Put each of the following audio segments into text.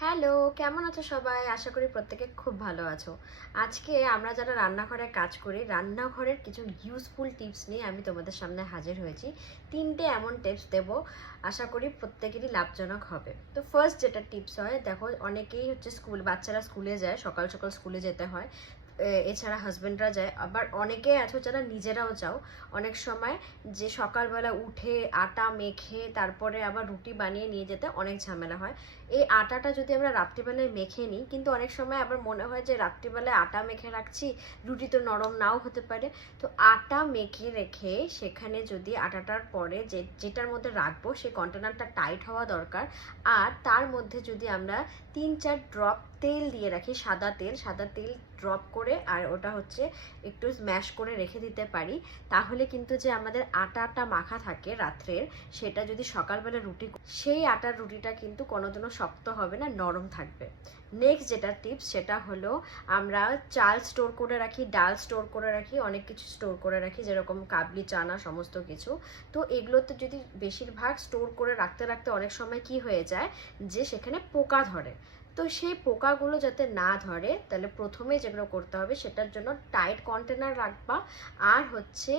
Hello, কেমন আছো সবাই? আশা করি প্রত্যেকে খুব ভালো আছো। আজকে আমরা যারা রান্নাঘরে কাজ করি, রান্নাঘরের কিছু ইউজফুল টিপস নিয়ে আমি তোমাদের সামনে হাজির হয়েছি। 3টে এমন টিপস দেব, আশা করি প্রত্যেকেরই লাভজনক হবে। তো ফার্স্ট যেটা টিপস হয়, দেখো অনেকেই হচ্ছে বাচ্চারা স্কুলে যায়, সকাল সকাল স্কুলে যেতে হয়। এছাড়া হাজবেন্ডরা যায়, আবার অনেকে আছো যারা নিজেরাও যাও। অনেক সময় যে সকালবেলা উঠে আটা মেখে তারপরে আবার রুটি বানিয়ে নিয়ে যেতে অনেক ঝামেলা হয়। এই আটাটা যদি আমরা রাত্রিবেলায় মেখে নিই, কিন্তু অনেক সময় আবার মনে হয় যে রাত্রিবেলায় আটা মেখে রাখছি, রুটি তো নরম নাও হতে পারে। তো আটা মেখে রেখে সেখানে যদি আটাটার পরে যেটার মধ্যে রাখবো সেই কন্টেনারটা টাইট হওয়া দরকার। আর তার মধ্যে যদি আমরা 3-4 ড্রপ তেল দিয়ে রাখি, সাদা তেল ড্রপ করে, আর ওটা হচ্ছে একটু স্ম্যাশ করে রেখে দিতে পারি, তাহলে কিন্তু যে আমাদের আটাটা মাখা থাকে রাত্রের, সেটা যদি সকালবেলা সেই আটার রুটিটা কিন্তু কোনোদিনও শক্ত হবে না, নরম থাকবে। নেক্সট যেটা টিপস সেটা হলো, আমরা চাল স্টোর করে রাখি, ডাল স্টোর করে রাখি, অনেক কিছু স্টোর করে রাখি, যেরকম কাবলি চানা সমস্ত কিছু। তো এগুলোতে যদি বেশিরভাগ স্টোর করে রাখতে রাখতে অনেক সময় কি হয়ে যায় যে সেখানে পোকা ধরে। তো সেই পোকাগুলো যাতে না ধরে, তাহলে প্রথমে যেগুলো করতে হবে সেটার জন্য টাইট কন্টেনার রাখবা। আর হচ্ছে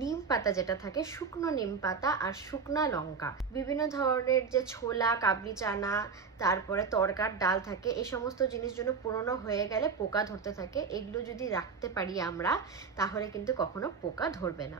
নিম পাতা যেটা থাকে, শুকনো নিম পাতা আর শুকনা লঙ্কা, বিভিন্ন ধরনের যে ছোলা, কাবলি চানা, তারপরে তরকার ডাল থাকে, এই সমস্ত জিনিস জন্য পুরনো হয়ে গেলে পোকা ধরতে থাকে, এগুলো যদি রাখতে পারি আমরা, তাহলে কিন্তু কখনো পোকা ধরবে না।